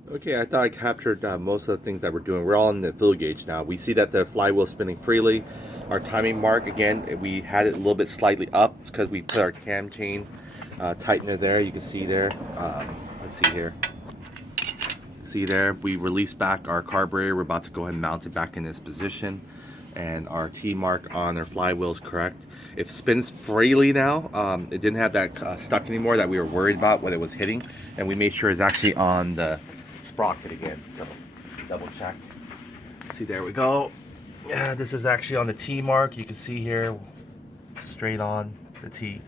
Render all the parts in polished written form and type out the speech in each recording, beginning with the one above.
Okay, I thought I captured most of the things that we're doing. We're all in the fill gauge now. We see that the flywheel is spinning freely. Our timing mark, again, we had it a little bit slightly up because we put our cam chain tightener there. You can see there. Let's see here. See there, we released back our carburetor. We're about to go ahead and mount it back in this position. And our T mark on our flywheel is correct. It spins freely now. It didn't have that stuck anymore that we were worried about when it was hitting. And we made sure it's actually on the sprocket again, so double check. See, there we go. Yeah, this is actually on the T mark. You can see here, straight on the T.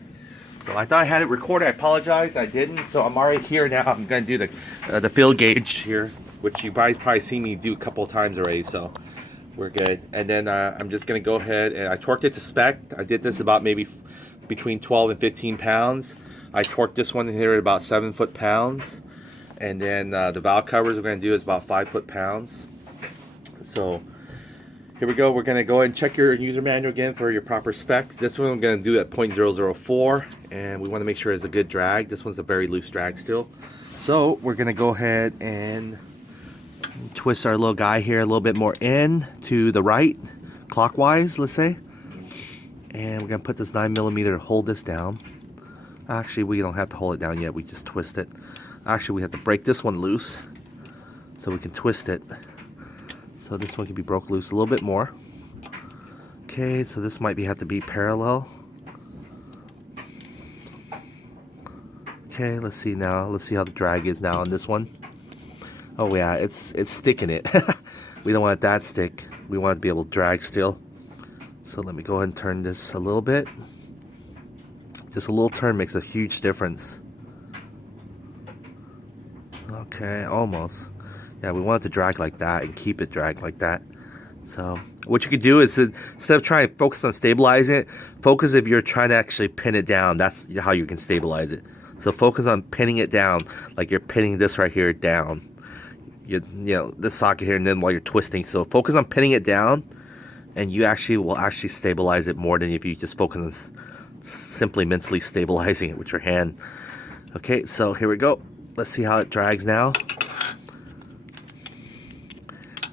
So I thought I had it recorded. I apologize, I didn't. So I'm already here now. I'm gonna do the fill gauge here, which you guys probably seen me do a couple of times already. So we're good. And then I'm just gonna go ahead and I torqued it to spec. I did this about maybe between 12 and 15 pounds. I torqued this one here at about 7 foot-pounds. And then the valve covers we're going to do is about 5 foot-pounds. So here we go. We're going to go ahead and check your user manual again for your proper specs. This one I'm going to do at 0.004, and we want to make sure it's a good drag. This one's a very loose drag still. So we're going to go ahead and twist our little guy here a little bit more in to the right, clockwise, let's say. And we're going to put this 9mm to hold this down. Actually, we don't have to hold it down yet. We just twist it. Actually, we have to break this one loose so we can twist it. So this one can be broke loose a little bit more. Okay, so this might have to be parallel. Okay, let's see now. Let's see how the drag is now on this one. Oh yeah, it's sticking it. We don't want that stick. We want it to be able to drag still. So let me go ahead and turn this a little bit. Just a little turn makes a huge difference. Okay, almost. Yeah, we want it to drag like that and keep it drag like that. So what you could do is, instead of trying to focus on stabilizing it, focus if you're trying to actually pin it down. That's how you can stabilize it. So focus on pinning it down, like you're pinning this right here down. You know, this socket here, and then while you're twisting. So focus on pinning it down, and you actually will actually stabilize it more than if you just focus on simply mentally stabilizing it with your hand. Okay, so here we go. Let's see how it drags now.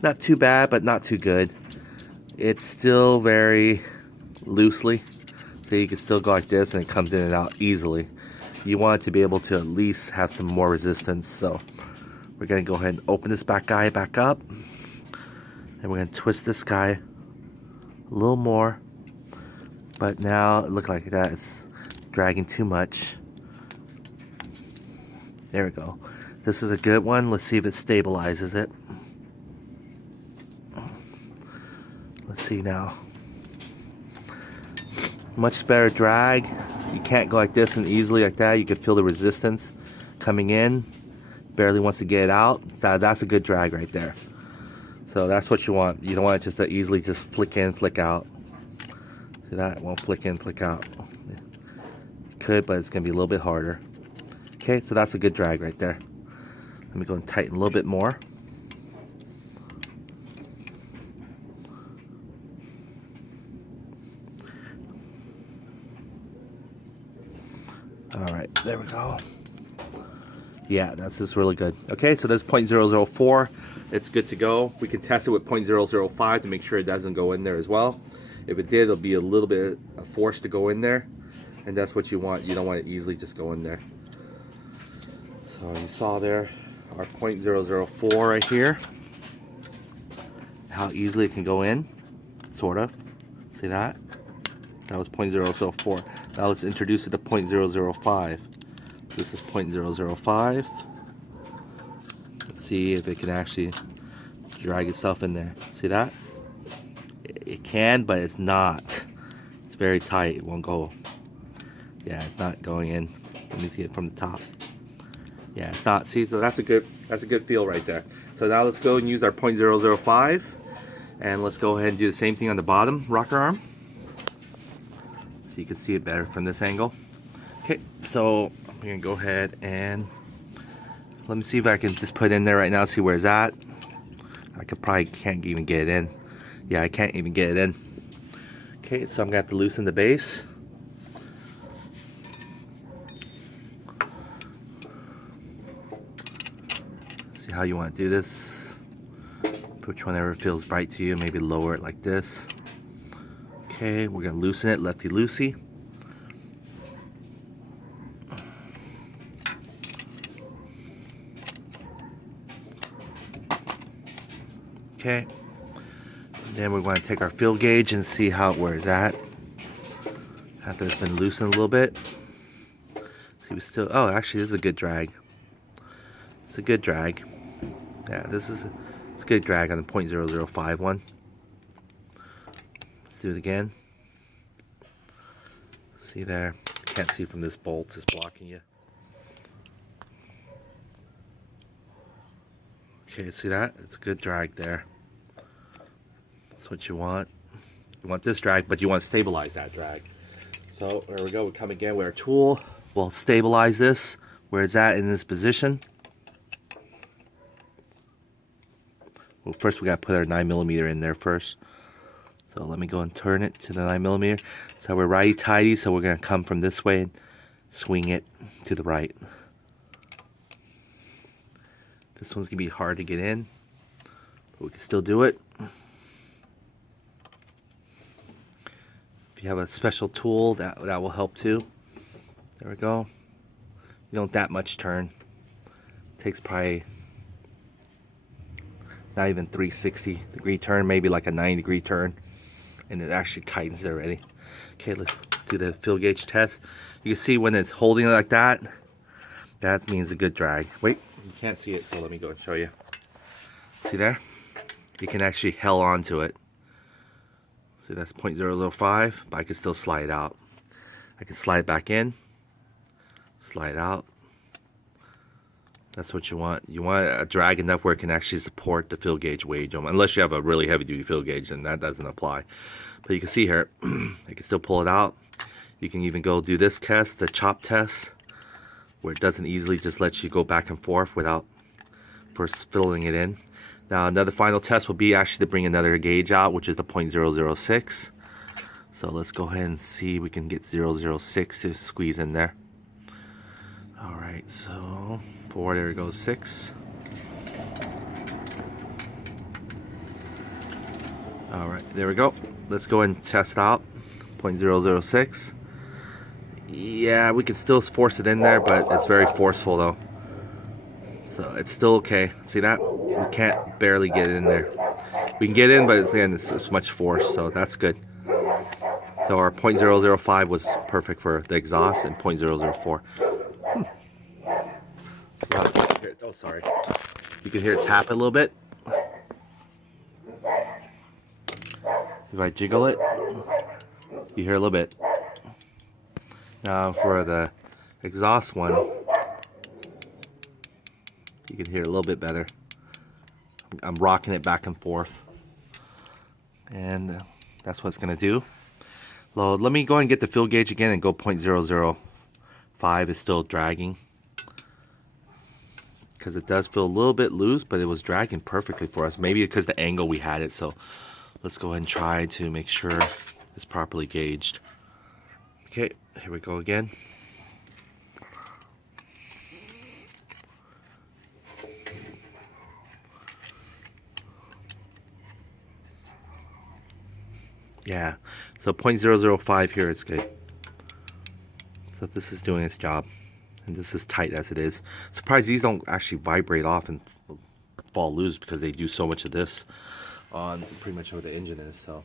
Not too bad, but not too good. It's still very loosely. So you can still go like this and it comes in and out easily. You want it to be able to at least have some more resistance. So we're going to go ahead and open this guy back up. And we're going to twist this guy a little more. But now it looks like that it's dragging too much. There we go. This is a good one. Let's see if it stabilizes it. Let's see now. Much better drag. You can't go like this and easily like that. You can feel the resistance coming in. Barely wants to get it out. That's a good drag right there. So that's what you want. You don't want it just to easily just flick in, flick out. See that? It won't flick in, flick out. It could, but it's going to be a little bit harder. Okay, so that's a good drag right there. Let me go and tighten a little bit more. All right, there we go. Yeah, that's just really good. Okay, so that's 0.004. It's good to go. We can test it with 0.005 to make sure it doesn't go in there as well. If it did, it'll be a little bit of force to go in there, and that's what you want. You don't want it easily just go in there. So you saw there our 0.004 right here. How easily it can go in, sort of. See that? That was 0.004. Now let's introduce it to 0.005. This is 0.005. Let's see if it can actually drag itself in there. See that? It can, but it's not. It's very tight. It won't go. Yeah, it's not going in. Let me see it from the top. Yeah, it's not. See, so that's a good feel right there. So now let's go and use our 0.005, and let's go ahead and do the same thing on the bottom rocker arm, so you can see it better from this angle. Okay, so I'm gonna go ahead and let me see if I can just put it in there right now. See where it's at. I can't even get it in. Yeah, I can't even get it in. Okay, so I'm gonna have to loosen the base. See how you want to do this. Which whenever feels right to you, maybe lower it like this. Okay, we're gonna loosen it, lefty loosey. Okay, then we're going to take our fill gauge and see how it wears at. After it's been loosened a little bit. See, we still, oh, actually, this is a good drag. It's a good drag. Yeah, it's a good drag on the 0.005 one. Let's do it again. See there? Can't see from this bolt, it's blocking you. Okay, see that? It's a good drag there. That's what you want. You want this drag, but you want to stabilize that drag. So there we go. We come again with our tool. We'll stabilize this where it's at in this position. Well, first we got to put our 9mm in there first. So let me go and turn it to the 9mm. So we're righty tighty. So we're going to come from this way and swing it to the right. This one's going to be hard to get in, but we can still do it. If you have a special tool, that will help too. There we go. You don't that much turn. It takes probably not even 360-degree turn, maybe like a 90-degree turn, and it actually tightens it already. Okay, let's do the fill gauge test. You can see when it's holding it like that, that means a good drag. Wait, you can't see it, so let me go and show you. See there? You can actually held onto it. See, that's 0.005, but I can still slide it out. I can slide back in, slide out. That's what you want. You want a drag enough where it can actually support the fill gauge weight, unless you have a really heavy duty fill gauge, and that doesn't apply. But you can see here, I can still pull it out. You can even go do this test, the chop test, where it doesn't easily just let you go back and forth without first filling it in. Now another final test will be actually to bring another gauge out, which is the 0.006. So let's go ahead and see if we can get 0.006 to squeeze in there. Alright, so 4, there goes 6. Alright, there we go. Let's go ahead and test out 0.006. Yeah, we can still force it in there, but it's very forceful though. So it's still okay. See that? We can't barely get it in there. We can get in, but again, it's much force, so that's good. So our 0.005 was perfect for the exhaust, and 0.004. Oh, sorry. You can hear it tap a little bit. If I jiggle it, you hear a little bit. Now for the exhaust one, you can hear it a little bit better. I'm rocking it back and forth, and that's what it's gonna do. So let me go and get the fill gauge again and go 0.005 is still dragging, because it does feel a little bit loose, but it was dragging perfectly for us. Maybe because the angle we had it. So let's go ahead and try to make sure it's properly gauged. Okay, here we go again. Yeah, so 0.005 here is good. So this is doing its job, and this is tight as it is. Surprised these don't actually vibrate off and fall loose, because they do so much of this on pretty much where the engine is. So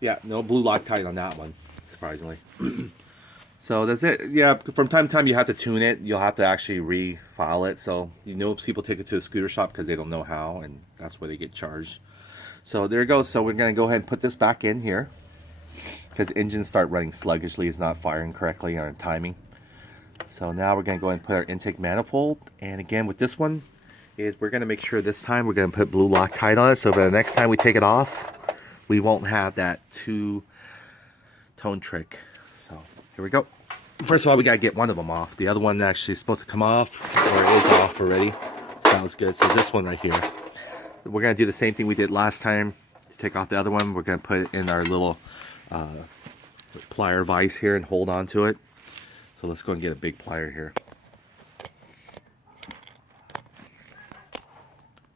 yeah, no blue Loctite on that one, surprisingly. So that's it. Yeah, from time to time you have to tune it. You'll have to actually refile it. So you know, people take it to a scooter shop because they don't know how, and that's where they get charged. So there it goes. So we're going to go ahead and put this back in here, because engines start running sluggishly. It's not firing correctly on timing. So now we're going to go ahead and put our intake manifold. And again, with this one, we're going to make sure this time we're going to put blue Loctite on it, so by the next time we take it off, we won't have that two-tone trick. So here we go. First of all, we got to get one of them off. The other one actually is supposed to come off, or it is off already. Sounds good. So this one right here. We're going to do the same thing we did last time. To take off the other one, we're going to put it in our little plier vise here and hold on to it. So let's go and get a big plier here.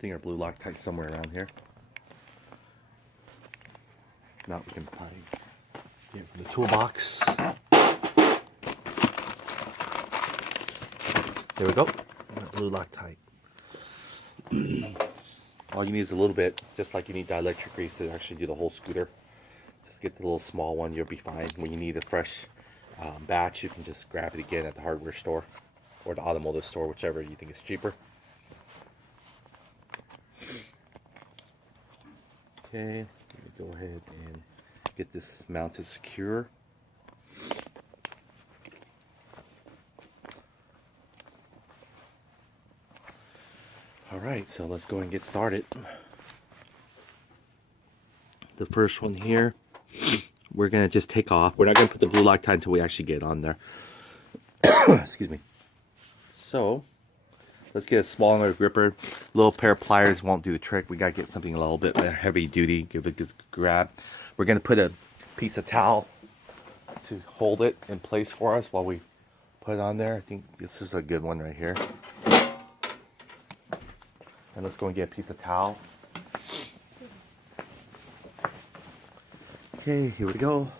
think our blue Loctite's somewhere around here. Now we can probably get from the toolbox. There we go. Blue Loctite. All you need is a little bit, just like you need dielectric grease to actually do the whole scooter. Just get the little small one, you'll be fine. When you need a fresh batch, you can just grab it again at the hardware store or the automotive store, whichever you think is cheaper. Okay, let me go ahead and get this mounted secure. Alright, so let's go and get started. The first one here, we're going to just take off. We're not going to put the blue Loctite until we actually get on there. Excuse me. So, let's get a smaller gripper. Little pair of pliers won't do the trick. We got to get something a little bit heavy duty. Give it a grab. We're going to put a piece of towel to hold it in place for us while we put it on there. I think this is a good one right here. And let's go and get a piece of towel. Okay, here we go.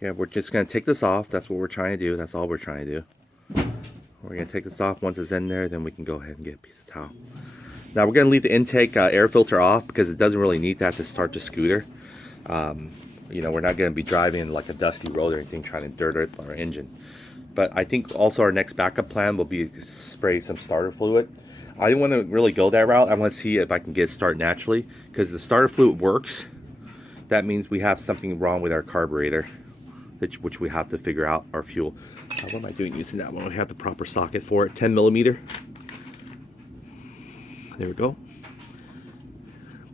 Yeah, we're just going to take this off. That's what we're trying to do. That's all we're trying to do. We're going to take this off. Once it's in there, then we can go ahead and get a piece of towel. Now we're going to leave the intake air filter off because it doesn't really need that to start the scooter. You know, we're not going to be driving like a dusty road or anything trying to dirt our engine. But I think also our next backup plan will be to spray some starter fluid. I didn't want to really go that route. I want to see if I can get it started naturally. Because the starter fluid works. That means we have something wrong with our carburetor. Which we have to figure out, our fuel. What am I doing using that one? We have the proper socket for it. 10 millimeter. There we go.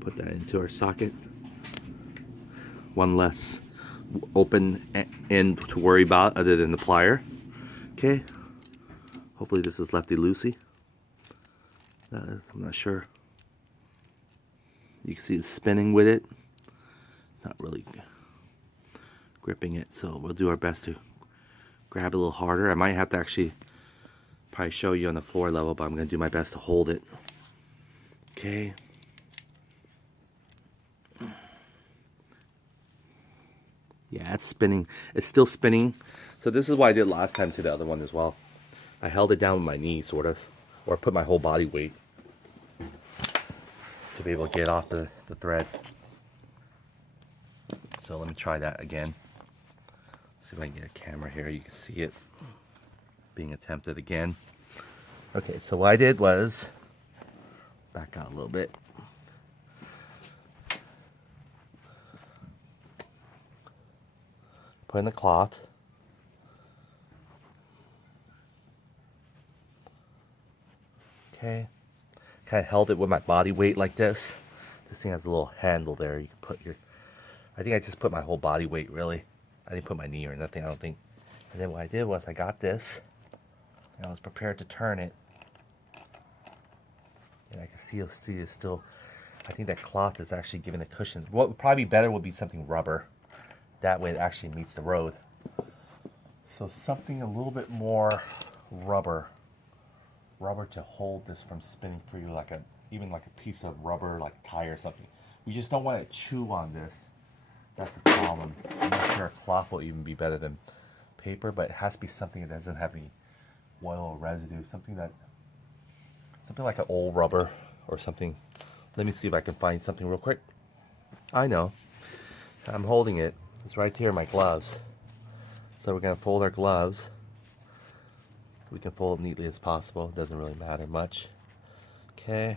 Put that into our socket. One less open end to worry about other than the plier. Okay, hopefully this is lefty-loosey. I'm not sure. You can see the spinning with it. Not really gripping it, so we'll do our best to grab it a little harder. I might have to actually probably show you on the floor level, but I'm going to do my best to hold it. Okay. Yeah, it's spinning. It's still spinning. So this is what I did last time to the other one as well. I held it down with my knee, sort of. Or put my whole body weight to be able to get off the thread. So let me try that again. See if I can get a camera here. You can see it being attempted again. Okay, so what I did was back out a little bit. Put in the cloth. Okay. Kind of held it with my body weight like this. This thing has a little handle there. You can put your... I think I just put my whole body weight, really. I didn't put my knee or nothing, I don't think. And then what I did was I got this. And I was prepared to turn it. And I can see it's still... I think that cloth is actually giving the cushion. What would probably be better would be something rubber. That way it actually meets the road. So something a little bit more rubber to hold this from spinning free, like even like a piece of rubber, like tire or something. We just don't want to chew on this. That's the problem. I'm not sure a cloth will even be better than paper, but it has to be something that doesn't have any oil or residue. Something like an old rubber or something. Let me see if I can find something real quick. I know. I'm holding it. It's right here in my gloves. So we're going to fold our gloves. We can fold it neatly as possible. It doesn't really matter much. Okay.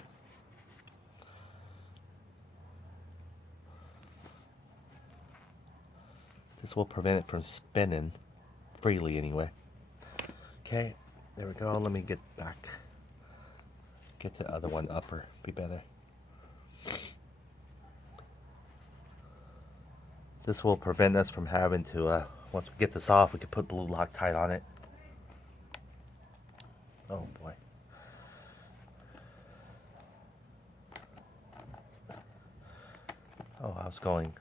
This will prevent it from spinning freely anyway. Okay, there we go. Let me get back. Get the other one upper. Be better. This will prevent us from having to, once we get this off, we can put blue Loctite on it. Oh boy. Oh, I was going.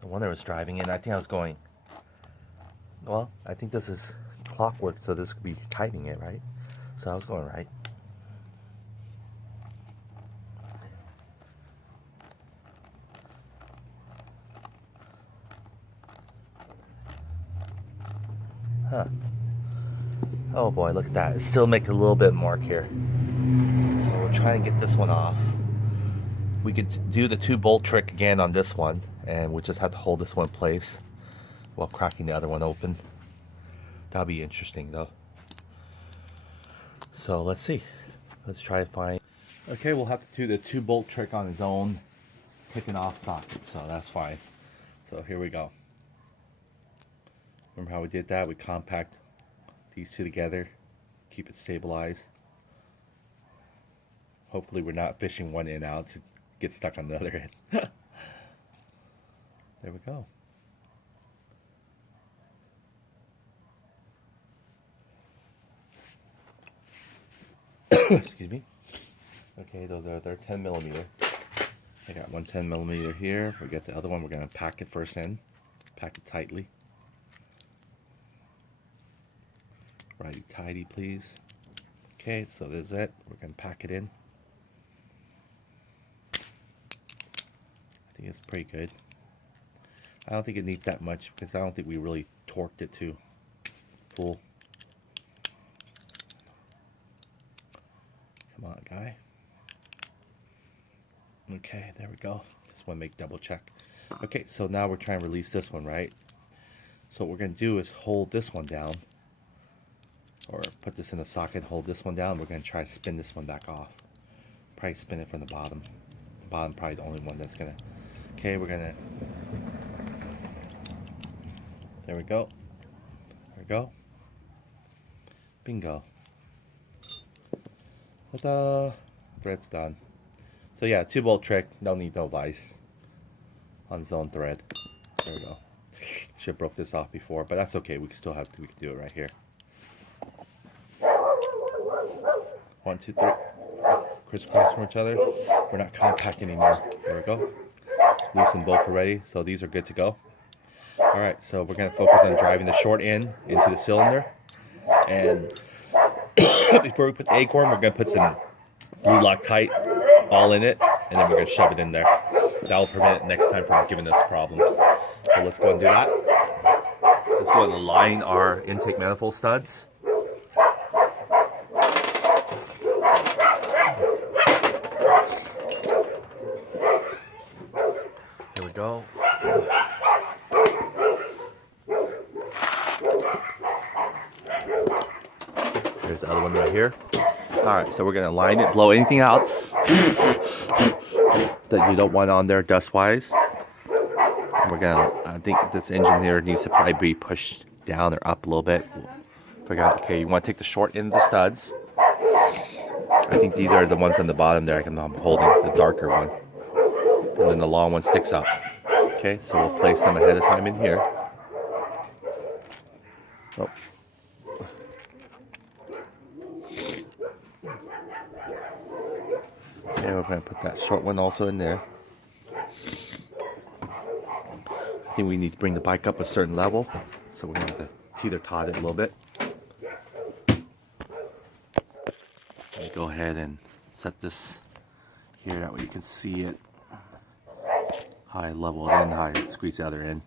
The one that was driving in, I think I was going. Well, I think this is clockwork, so this could be tightening it, right? So I was going right. Huh. Oh boy, look at that. It still makes a little bit mark here. So we'll try and get this one off. We could do the 2-bolt trick again on this one, and we'll just have to hold this one in place while cracking the other one open. That'll be interesting though. So let's see. Let's try to find. Okay, we'll have to do the 2-bolt trick on its own, taking off socket, so that's fine. So here we go. Remember how we did that? We compact these two together, keep it stabilized. Hopefully we're not fishing one end out to get stuck on the other end. There we go. Excuse me. Okay, those are their 10mm. I got one 10mm here. We got the other one. We're gonna pack it first in. Pack it tightly. Righty tighty, please. Okay, so there's it. We're gonna pack it in. I think it's pretty good. I don't think it needs that much because I don't think we really torqued it to full. Come on, guy. Okay, there we go. Just want to make double check. Okay, so now we're trying to release this one, right? So what we're going to do is hold this one down, or put this in a socket, hold this one down. We're going to try to spin this one back off. Probably spin it from the bottom. The bottom probably the only one that's going to... Okay, we're going to... There we go. There we go. Bingo. Ta-da! Thread's done. So yeah, 2-bolt trick, no need no vise on its own thread. There we go. Should have broke this off before, but that's okay. We can still we can do it right here. 1, 2, 3. Crisscross from each other. We're not compact anymore. There we go. Loosen both already, so these are good to go. All right, so we're gonna focus on driving the short end into the cylinder, and before we put the acorn, we're gonna put some blue Loctite all in it, and then we're gonna shove it in there. That will prevent it next time from giving us problems. So let's go and do that. Let's go and align our intake manifold studs. Here we go. There's the other one right here. Alright, so we're going to line it, blow anything out that you don't want on there dust-wise. We're going to, I think this engine here needs to probably be pushed down or up a little bit. Figure out, okay, you want to take the short end of the studs. I think these are the ones on the bottom there. I'm holding the darker one. And then the long one sticks up. Okay, so we'll place them ahead of time in here. Oh. Okay, we're going to put that short one also in there. I think we need to bring the bike up a certain level, so we're going to have to teeter-tot it a little bit. Go ahead and set this here, that way you can see it. High level it in, high squeeze the other end.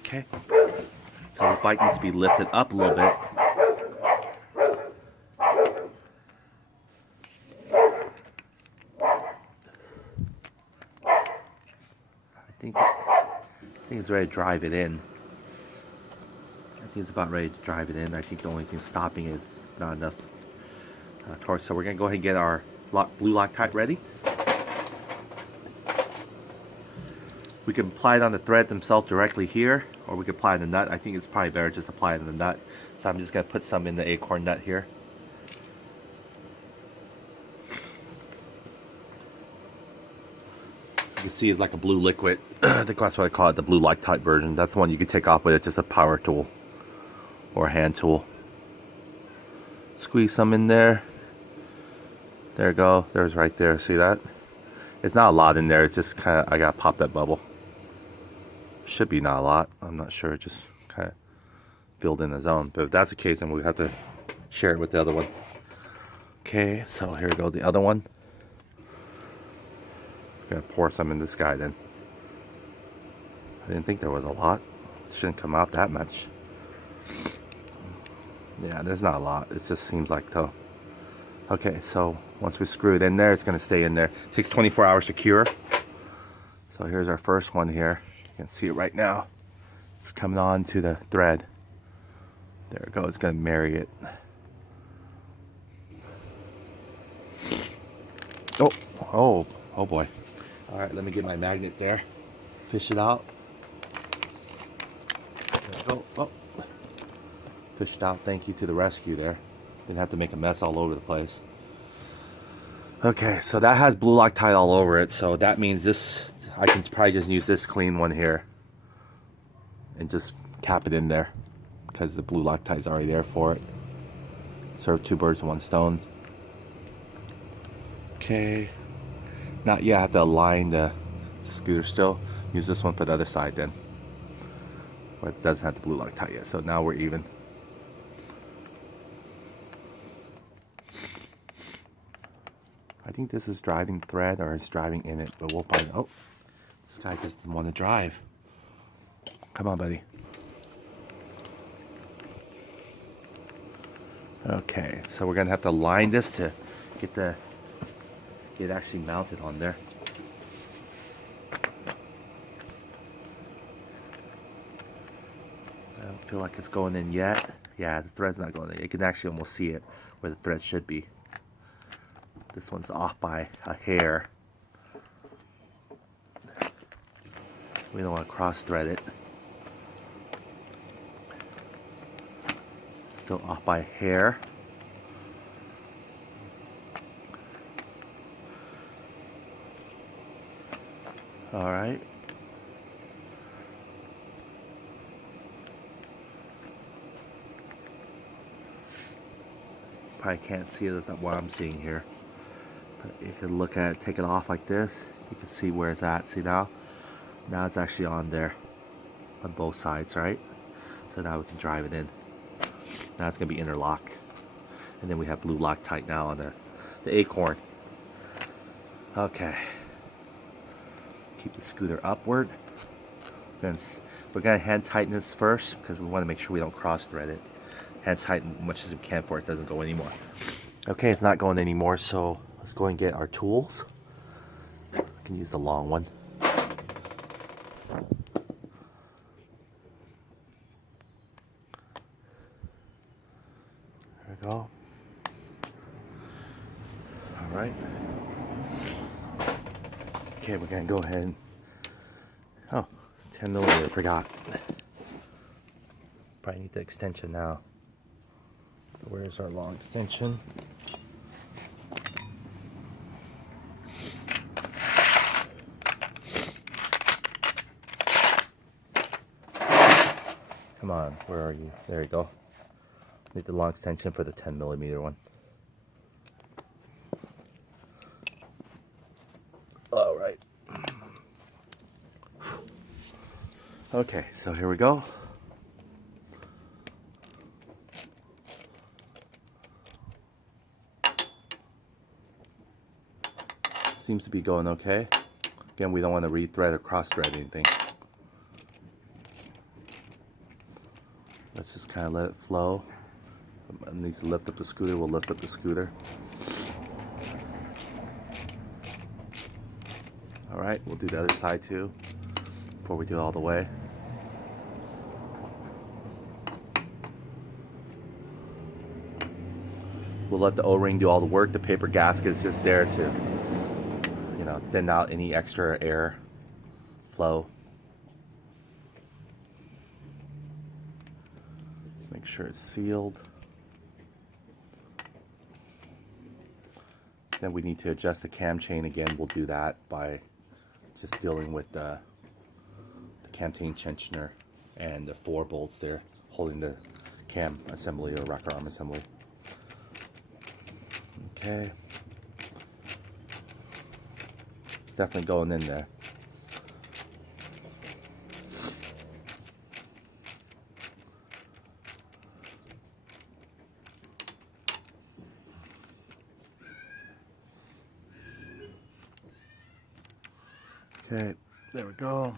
Okay, so the bike needs to be lifted up a little bit. I think it's ready to drive it in. I think it's about ready to drive it in. I think the only thing stopping it is not enough torque. So we're going to go ahead and get our blue Loctite ready. We can apply it on the thread themselves directly here, or we can apply it in the nut. I think it's probably better just apply it in the nut. So I'm just going to put some in the acorn nut here. You can see it's like a blue liquid. I think that's what I call it, the blue Loctite version. That's the one you can take off with just a power tool or a hand tool. Squeeze some in there. There we go. There's right there. See that? It's not a lot in there. It's just kind of, I gotta pop that bubble. Should be not a lot. I'm not sure. Just kind of filled in the zone. But if that's the case, then we have to share it with the other one. Okay, so here we go. The other one. I'm gonna pour some in this guy then. I didn't think there was a lot. It shouldn't come out that much. Yeah, there's not a lot. It just seems like though. Okay, so once we screw it in there, it's gonna stay in there. It takes 24 hours to cure. So here's our first one here. You can see it right now. It's coming on to the thread. There it goes. It's gonna marry it. Oh boy. All right, let me get my magnet there. Fish it out. There we go. Oh. Fished out. Thank you to the rescue there. Didn't have to make a mess all over the place. Okay, so that has blue Loctite all over it. So that means this, I can probably just use this clean one here and just cap it in there because the blue Loctite is already there for it. Serve two birds with one stone. Okay. Not yet. I have to align the scooter still. Use this one for the other side then. But it doesn't have the blue Loctite yet. So now we're even. I think this is driving thread or it's driving in it, but we'll find out. Oh, this guy just didn't want to drive. Come on, buddy. Okay, so we're gonna have to line this to get it actually mounted on there. I don't feel like it's going in yet. Yeah, the thread's not going in. You can actually almost see it where the thread should be. This one's off by a hair. We don't want to cross thread it. Still off by a hair. All right. Probably can't see it. That's not what I'm seeing here. You can look at it, take it off like this. You can see where it's at. See now? Now it's actually on there on both sides, right? So now we can drive it in. Now it's going to be interlock. And then we have blue Loctite now on the acorn. Okay. Keep the scooter upward. Then we're going to hand tighten this first because we want to make sure we don't cross thread it. Hand tighten as much as we can for it doesn't go anymore. Okay, it's not going anymore, so let's go and get our tools. I can use the long one. There we go. Alright. Okay, we're gonna go ahead and, oh, 10mm, forgot. Probably need the extension now. Where's our long extension? Come on, where are you? There you go. Need the long extension for the 10mm one. All right. Okay, so here we go. Seems to be going okay. Again, we don't want to re-thread or cross-thread anything. Let's just kind of let it flow. It needs to lift up the scooter. We'll lift up the scooter. All right, we'll do the other side too before we do it all the way. We'll let the O-ring do all the work. The paper gasket is just there to, you know, thin out any extra air flow. Make sure it's sealed. Then we need to adjust the cam chain again. We'll do that by just dealing with the cam chain tensioner and the 4 bolts there holding the cam assembly or rocker arm assembly. Okay. definitely going in there. Okay, there we go.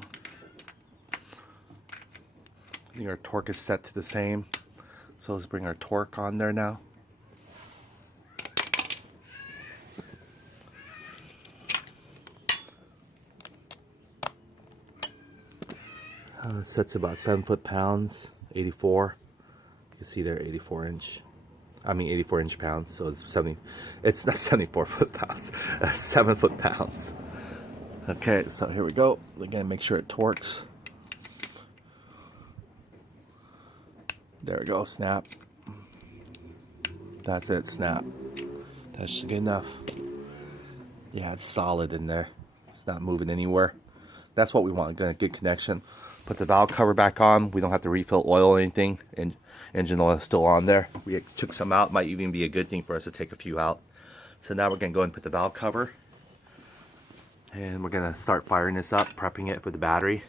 I think our torque is set to the same. So let's bring our torque on there now. It sets to about 7 foot-pounds, 84. You can see there, 84 inch pounds. So it's 70. It's not 74 foot-pounds. 7 foot-pounds. Okay, so here we go. Again, make sure it torques. There we go. Snap. That's it. Snap. That's good enough. Yeah, it's solid in there. It's not moving anywhere. That's what we want. Gonna good connection. Put the valve cover back on. We don't have to refill oil or anything. And engine oil is still on there. We took some out. Might even be a good thing for us to take a few out. So now we're gonna go and put the valve cover. And we're gonna start firing this up, prepping it for the battery.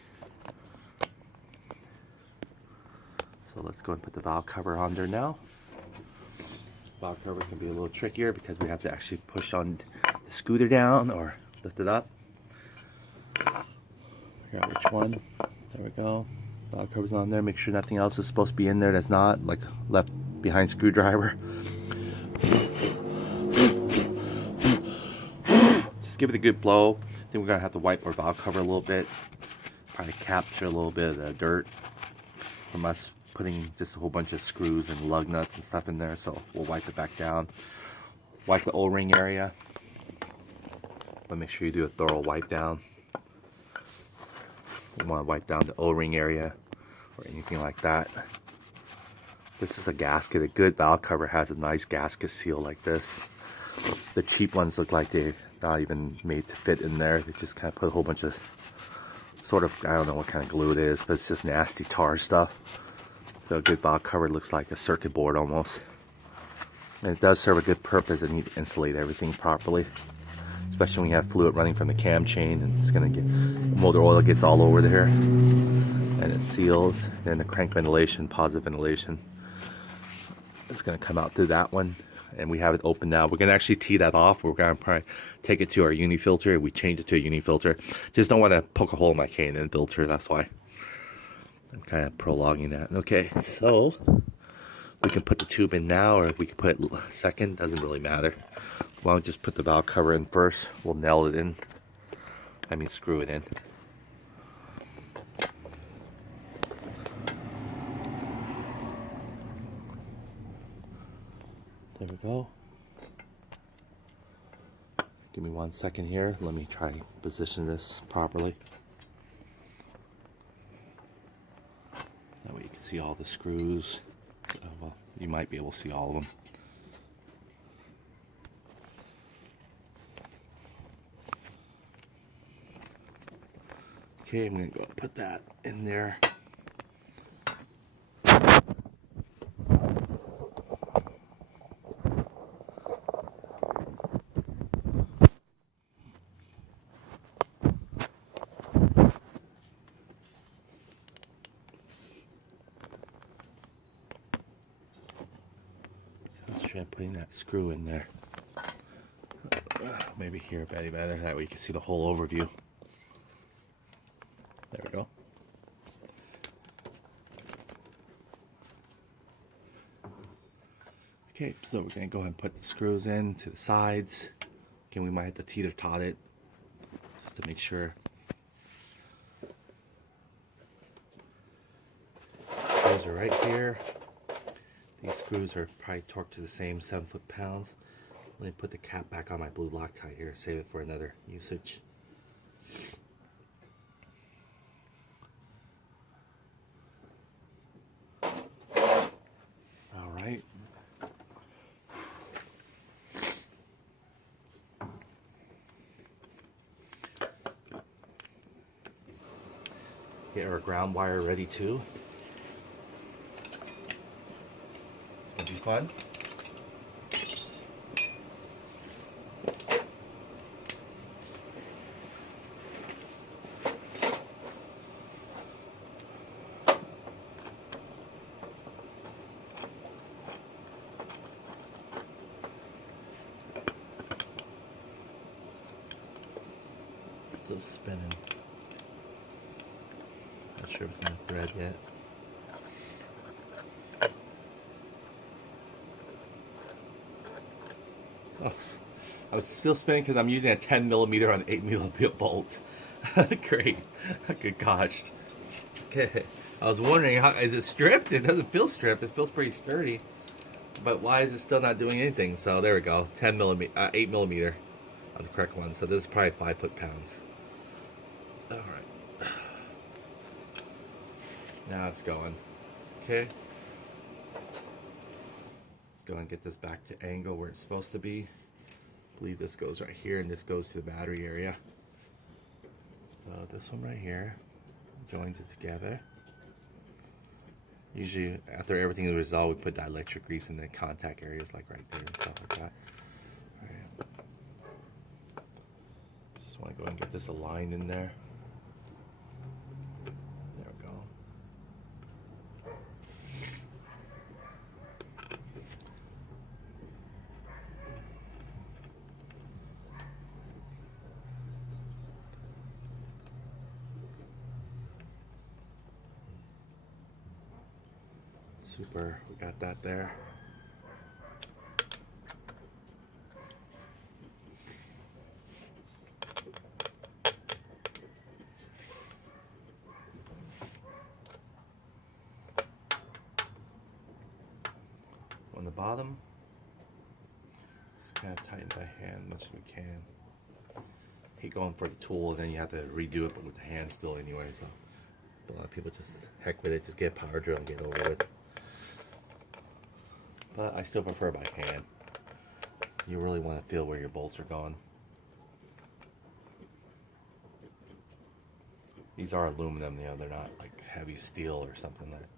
So let's go and put the valve cover on there now. Valve cover can be a little trickier because we have to actually push on the scooter down or lift it up. Figure out which one. There we go. Valve cover's on there. Make sure nothing else is supposed to be in there that's not, like left behind screwdriver. Just give it a good blow. I think we're gonna have to wipe our valve cover a little bit. Probably capture a little bit of the dirt from us putting just a whole bunch of screws and lug nuts and stuff in there. So we'll wipe it back down. Wipe the O-ring area. But make sure you do a thorough wipe down. You want to wipe down the O-ring area or anything like that. This is a gasket. A good valve cover has a nice gasket seal like this. The cheap ones look like they're not even made to fit in there. They just kind of put a whole bunch of sort of, I don't know what kind of glue it is, but it's just nasty tar stuff. So a good valve cover looks like a circuit board almost. And it does serve a good purpose. It needs to insulate everything properly. Especially when you have fluid running from the cam chain and it's gonna get, motor oil gets all over there. And it seals. And the crank ventilation, positive ventilation, it's gonna come out through that one. And we have it open now. We're gonna actually tee that off. We're gonna probably take it to our uni filter. We changed it to a uni filter. Just don't want to poke a hole in my K&N filter, that's why. I'm kind of prolonging that. Okay, so we can put the tube in now, or we can put it second, doesn't really matter. Why don't we just put the valve cover in first? We'll nail it in. I mean, screw it in. There we go. Give me 1 second here. Let me try to position this properly. That way you can see all the screws. Well, you might be able to see all of them. Okay, I'm going to go put that in there. Let's try putting that screw in there. Maybe here better, that way you can see the whole overview. There we go. Okay, so we're going to go ahead and put the screws in to the sides. Again, we might have to teeter-tot it just to make sure. Screws are right here. These screws are probably torqued to the same 7 foot-pounds. Let me put the cap back on my blue Loctite here, save it for another usage. Alright. Get our ground wire ready too. It's gonna be fun. still spinning. Not sure if it's in the thread yet. Oh, I was still spinning because I'm using a 10mm on 8mm bolt. Great. Good gosh. Okay. I was wondering, how is it stripped? It doesn't feel stripped. It feels pretty sturdy. But why is it still not doing anything? So there we go. 8mm on the correct one. So this is probably 5 foot-pounds. All right. Now it's going. Okay. Let's go and get this back to angle where it's supposed to be. I believe this goes right here and this goes to the battery area. So this one right here joins it together. Usually after everything is resolved, we put dielectric grease in the contact areas like right there and stuff like that. All right. Just want to go and get this aligned in there. There we go. Super, we got that there. On the bottom, just kind of tighten by hand as much as we can. Hate going for the tool and then you have to redo it, but with the hand still anyway. So a lot of people just heck with it, just get a power drill and get over with. But I still prefer by hand. You really want to feel where your bolts are going. These are aluminum, you know, they're not like heavy steel or something that.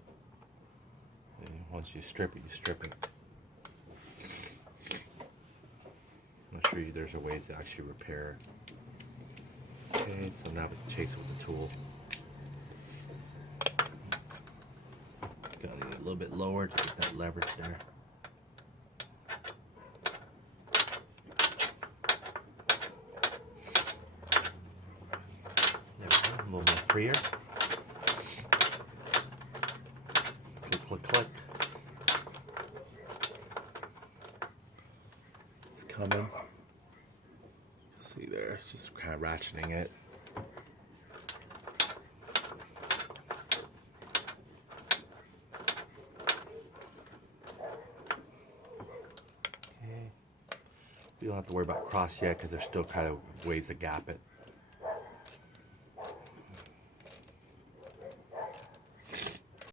Once you strip it, you strip it. I'm sure there's a way to actually repair. Okay, so now we chase it with the tool. Got it a little bit lower to get that leverage there. There we go, a little more freer. Click, click, click. It's coming. See there, it's just kind of ratcheting it. Okay. You don't have to worry about cross yet because there's still kind of ways to gap it.